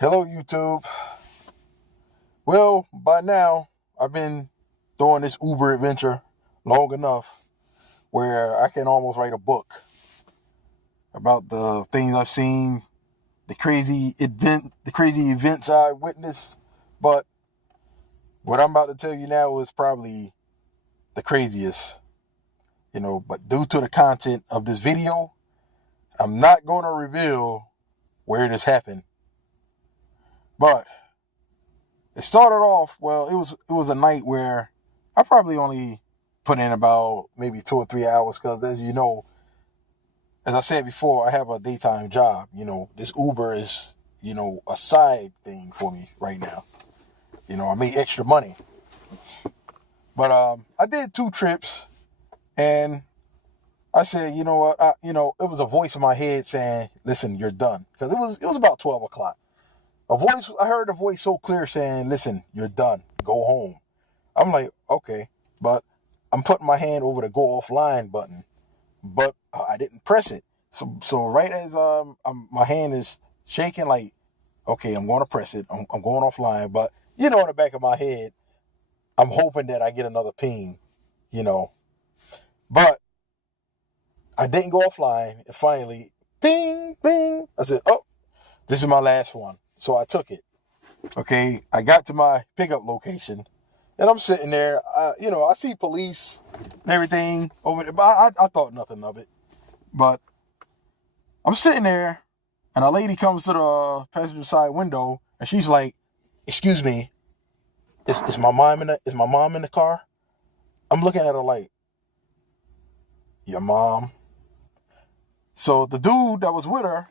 Hello, YouTube. Well, by now, I've been doing this Uber adventure long enough where I can almost write a book about the things I've seen, the crazy events I witnessed. But what I'm about to tell you now is probably the craziest, but due to the content of this video, I'm not going to reveal where this happened. But it started off, well, it was a night where I probably only put in about maybe 2 or 3 hours because, as you know, as I said before, I have a daytime job. This Uber is, a side thing for me right now. I make extra money. But I did 2 trips, and I said, you know what, it was a voice in my head saying, listen, you're done. Because it was about 12 o'clock. I heard a voice so clear saying, listen, you're done. Go home. I'm like, okay. But I'm putting my hand over the go offline button. But I didn't press it. So right as my hand is shaking, like, okay, I'm going to press it. I'm going offline. But, in the back of my head, I'm hoping that I get another ping, But I didn't go offline. And finally, ping, ping. I said, oh, this is my last one. So I took it. Okay, I got to my pickup location, and I'm sitting there. I see police and everything over there, but I thought nothing of it. But I'm sitting there, and a lady comes to the passenger side window, and she's like, "Excuse me, is my mom in the car?" I'm looking at her like, "Your mom?" So the dude that was with her,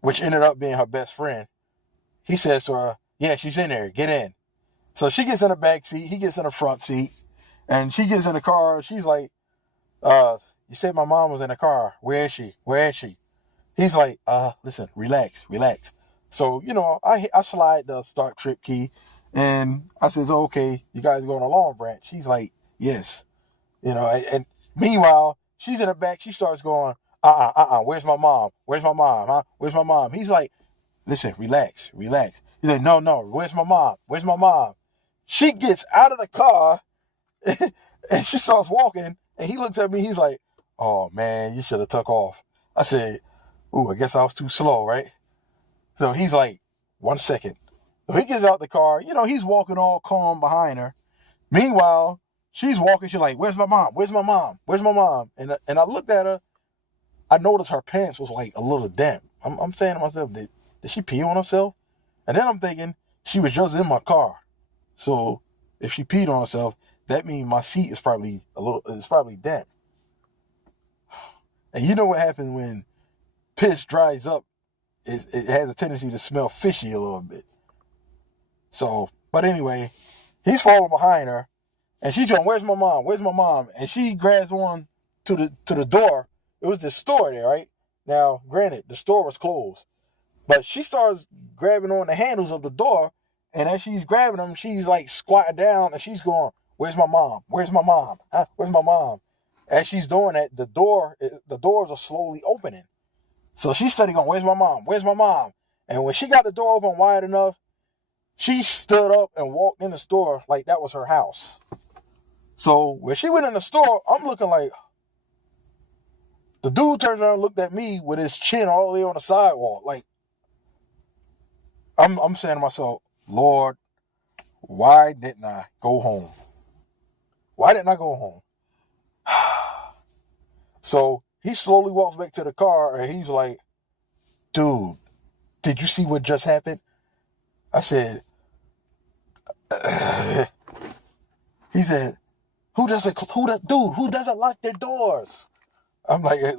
which ended up being her best friend, he says to her, yeah, she's in there. Get in. So she gets in the back seat. He gets in the front seat. And she gets in the car. She's like, you said my mom was in the car. Where is she? Where is she? He's like, listen, relax. So, I slide the start trip key. And I says, oh, okay, you guys going to Long Branch? She's like, yes. And meanwhile, she's in the back. She starts going, where's my mom? Where's my mom? Huh? Where's my mom? He's like, listen, relax. He's like, no, where's my mom? Where's my mom? She gets out of the car and she starts walking, and he looks at me, he's like, oh man, you should have took off. I said, ooh, I guess I was too slow, right? So he's like, 1 second. So he gets out the car, he's walking all calm behind her. Meanwhile, she's walking, she's like, where's my mom? Where's my mom? Where's my mom? And I looked at her, I noticed her pants was like a little damp. I'm saying to myself, did she pee on herself? And then I'm thinking, she was just in my car. So if she peed on herself, that means my seat is probably damp. And you know what happens when piss dries up? It has a tendency to smell fishy a little bit. So, but anyway, he's following behind her, and she's going, where's my mom? Where's my mom? And she grabs on to the door. It was this store there, right? Now, granted, the store was closed. But she starts grabbing on the handles of the door, and as she's grabbing them, she's like squatting down, and she's going, where's my mom? Where's my mom? Huh? Where's my mom? As she's doing that, the doors are slowly opening. So she's studying going, where's my mom? Where's my mom? And when she got the door open wide enough, she stood up and walked in the store like that was her house. So when she went in the store, I'm looking like, the dude turns around and looked at me with his chin all the way on the sidewalk. Like, I'm saying to myself, Lord, why didn't I go home? Why didn't I go home? So he slowly walks back to the car, and he's like, dude, did you see what just happened? I said, he said, who doesn't lock their doors? I'm like, he's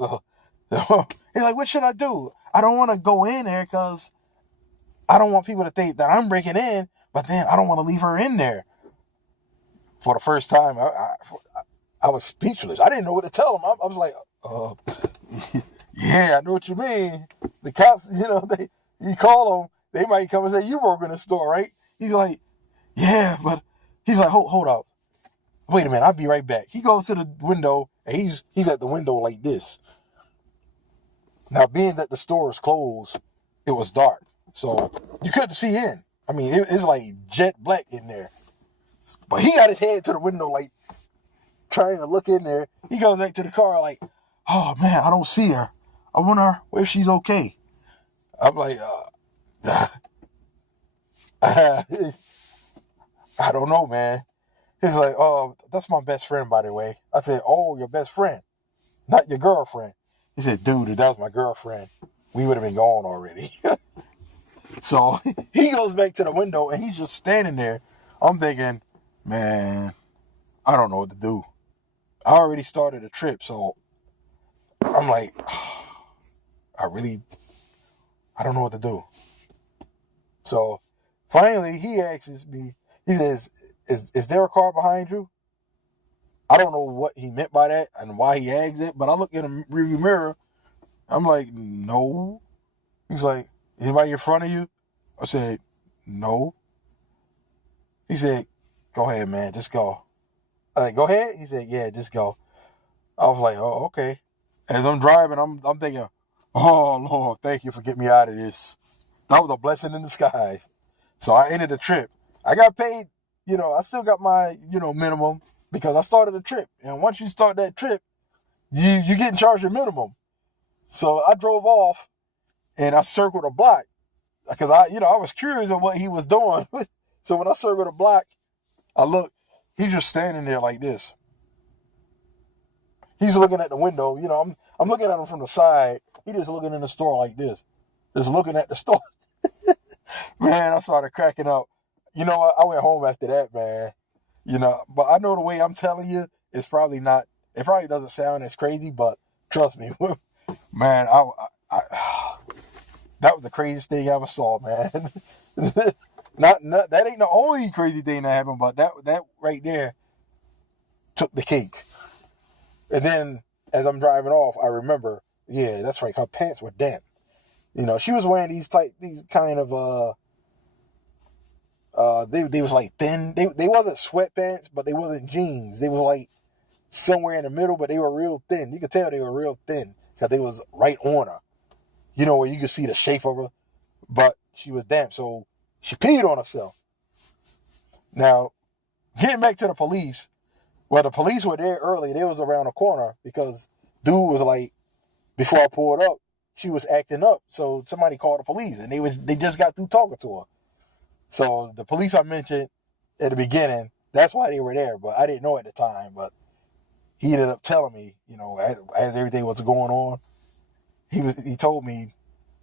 like, what should I do? I don't want to go in there because I don't want people to think that I'm breaking in, but then I don't want to leave her in there. For the first time, I was speechless. I didn't know what to tell him. I was like, yeah, I know what you mean. The cops, you call them, they might come and say, you work in the store, right? He's like, yeah, but he's like, hold up. Wait a minute, I'll be right back. He goes to the window, and he's at the window like this. Now, being that the store is closed, it was dark. So you couldn't see in. I mean, it's like jet black in there. But he got his head to the window, like, trying to look in there. He goes back to the car like, oh, man, I don't see her. I wonder if she's okay. I'm like, I don't know, man. He's like, oh, that's my best friend, by the way. I said, oh, your best friend, not your girlfriend. He said, dude, if that was my girlfriend, we would have been gone already. So he goes back to the window and he's just standing there. I'm thinking, man, I don't know what to do. I already started a trip, so I'm like, I don't know what to do. So finally he asks me, he says, is there a car behind you? I don't know what he meant by that and why he asked it, but I look in the rearview mirror. I'm like, no. He's like, anybody in front of you? I said, no. He said, go ahead, man, just go. I like, go ahead? He said, yeah, just go. I was like, oh, okay. As I'm driving, I'm thinking, oh, Lord, thank you for getting me out of this. That was a blessing in disguise. So I ended the trip. I got paid, I still got my, minimum because I started a trip. And once you start that trip, you get in charge of your minimum. So I drove off and I circled a block because I was curious of what he was doing. So when I circled a block, I looked, he's just standing there like this. He's looking at the window. I'm looking at him from the side. He just looking in the store like this. Just looking at the store. Man, I started cracking up. You know what? I went home after that, man. But I know the way I'm telling you, it probably doesn't sound as crazy, but trust me, man, that was the craziest thing I ever saw, man. Not that ain't the only crazy thing that happened, but that right there took the cake. And then as I'm driving off, I remember, yeah, that's right, her pants were damp. She was wearing these kind of they was like thin. They wasn't sweatpants, but they wasn't jeans. They was like somewhere in the middle, but they were real thin. You could tell they were real thin because they was right on her. Where you could see the shape of her, but she was damp, so she peed on herself. Now, getting back to the police, well, the police were there early. They was around the corner because dude was like, before I pulled up, she was acting up. So somebody called the police, and they just got through talking to her. So the police I mentioned at the beginning, that's why they were there, but I didn't know at the time. But he ended up telling me, as everything was going on, he told me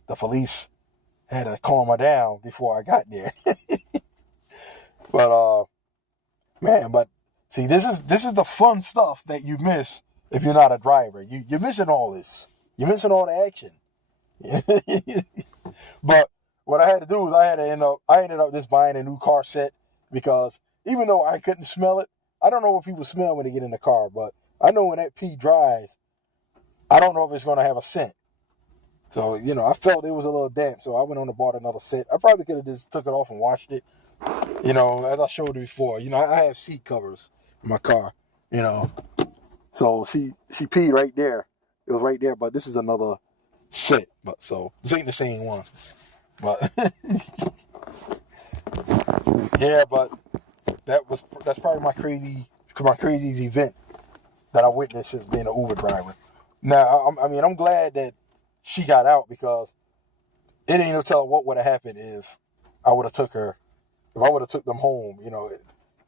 the police had to calm her down before I got there. But man, but see, this is the fun stuff that you miss if you're not a driver. You're missing all this. You're missing all the action. But what I had to do was I ended up just buying a new car set because even though I couldn't smell it, I don't know what people smell when they get in the car, but I know when that pee dries, I don't know if it's going to have a scent. So, I felt it was a little damp, so I went on and bought another set. I probably could have just took it off and washed it. As I showed you before, I have seat covers in my car, So she peed right there. It was right there, but this is another set. But so this ain't the same one. But yeah, but that's probably my craziest event that I witnessed since being an Uber driver. Now, I'm glad that she got out because it ain't no telling what would have happened if I would have took them home.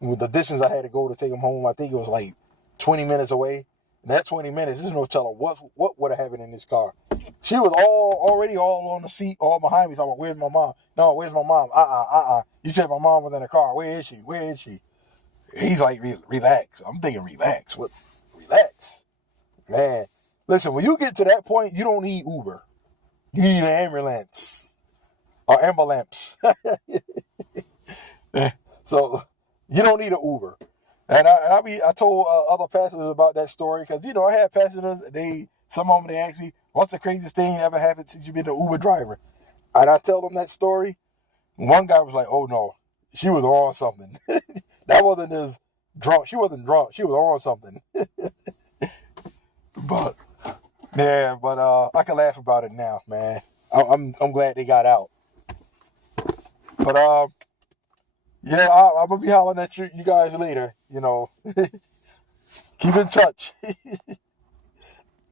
With the distance I had to go to take them home, I think it was like 20 minutes away. And that 20 minutes, there's no telling what would have happened in this car. She was already all on the seat, all behind me. So I'm like, where's my mom? No, where's my mom? You said my mom was in the car. Where is she? He's like, relax. I'm thinking, relax. What? Relax. Man, listen, when you get to that point, you don't need Uber. You need an ambulance. Or ambulance. So, you don't need an Uber. And I told other passengers about that story because, I had passengers, some of them, they asked me, what's the craziest thing that ever happened since you've been an Uber driver? And I tell them that story. One guy was like, oh, no, she was on something. That wasn't just drunk. She wasn't drunk. She was on something. But, yeah, I can laugh about it now, man. I'm glad they got out. But yeah, I'm gonna be hollering at you guys later. You know, keep in touch.